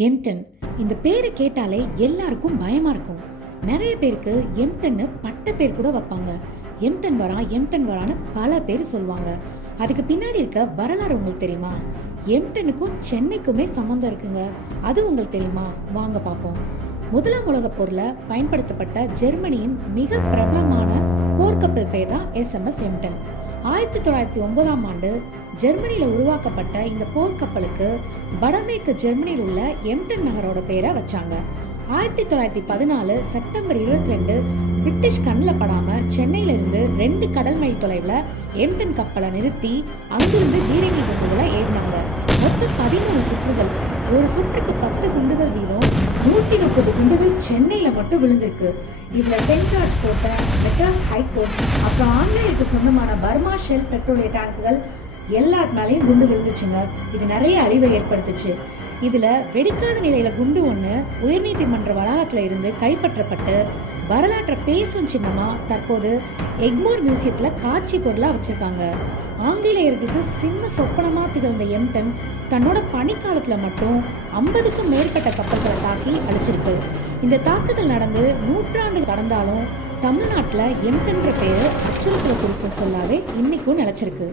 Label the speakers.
Speaker 1: எம்டன். இந்த பேரை கேட்டாலே எல்லாருக்கும் பயமா இருக்கும். நிறைய பேருக்கு எம்டன்னு பட்ட பேர் கூட வைப்பாங்க. எம்டன் வரா எம்டன் வரான்னு பல பேர் சொல்லுவாங்க. அதுக்கு பின்னாடி இருக்க வரலாறு உங்களுக்கு தெரியுமா? எம்டனுக்கும் சென்னைக்குமே சம்மந்தம் இருக்குங்க. அது உங்களுக்கு தெரியுமா? வாங்க பார்ப்போம். முதலாம் உலகப் போர்ல பயன்படுத்தப்பட்ட ஜெர்மனியின் மிக பிரபலமான போர்க்கப்பல் பேர் தான் எஸ்எம்எஸ் எம்டன். ஆயிரத்தி தொள்ளாயிரத்தி ஒன்பதாம் ஆண்டு ஜெர்மனியில் உருவாக்கப்பட்ட இந்த போர்க்கப்பலுக்கு வடமேற்கு ஜெர்மனியில் உள்ள எம்டன் நகரோட பேரை வச்சாங்க. ஆயிரத்தி தொள்ளாயிரத்தி பதினாலு செப்டம்பர் இருபத்தி ரெண்டு பிரிட்டிஷ் கண்ணில் படாம சென்னையில இருந்து ரெண்டு கடல் மைல் தொலைவில் எம்டன் கப்பலை நிறுத்தி அங்கிருந்து பீரங்கி கொண்டு குண்டுகள். ஒரு சுற்றுக்கு பத்து குண்டுகள் வீதம் நூற்றி முப்பது குண்டுகள் சென்னையில மட்டும் விழுந்திருக்கு. இதுல சென்ட் ஜார்ஜ் கோட்டை மெட்ராஸ் ஹைகோர்ட் அப்புறம் ஆங்கிலேயருக்கு சொந்தமான பர்மா ஷெல் பெட்ரோலிய டேங்குகள் எல்லாத்து மேலேயும் குண்டு விழுந்துச்சுங்க. இது நிறைய அழிவை ஏற்படுத்துச்சு. இதுல வெடிக்காத நிலையில குண்டு ஒண்ணு உயர்நீதிமன்ற வளாகத்துல இருந்து கைப்பற்றப்பட்டு வரலாற்றை பேசும் சின்னமா தற்போது எக்மோர் மியூசியத்தில் காட்சி பொருளாக வச்சுருக்காங்க. ஆங்கிலேயர்களுக்கு சின்ன சொப்பனமாக திகழ்ந்த எம்டன் தன்னோட பணிக்காலத்தில் மட்டும் ஐம்பதுக்கும் மேற்பட்ட கப்பல்களை தாக்கி அழிச்சிருக்கு. இந்த தாக்குதல் நடந்து நூற்றாண்டு கடந்தாலும் தமிழ்நாட்டில் எம்டன்ற பேர் அச்சுறுத்தலை குறிக்கும் சொல்லாவே இன்றைக்கும் நிலைச்சிருக்கு.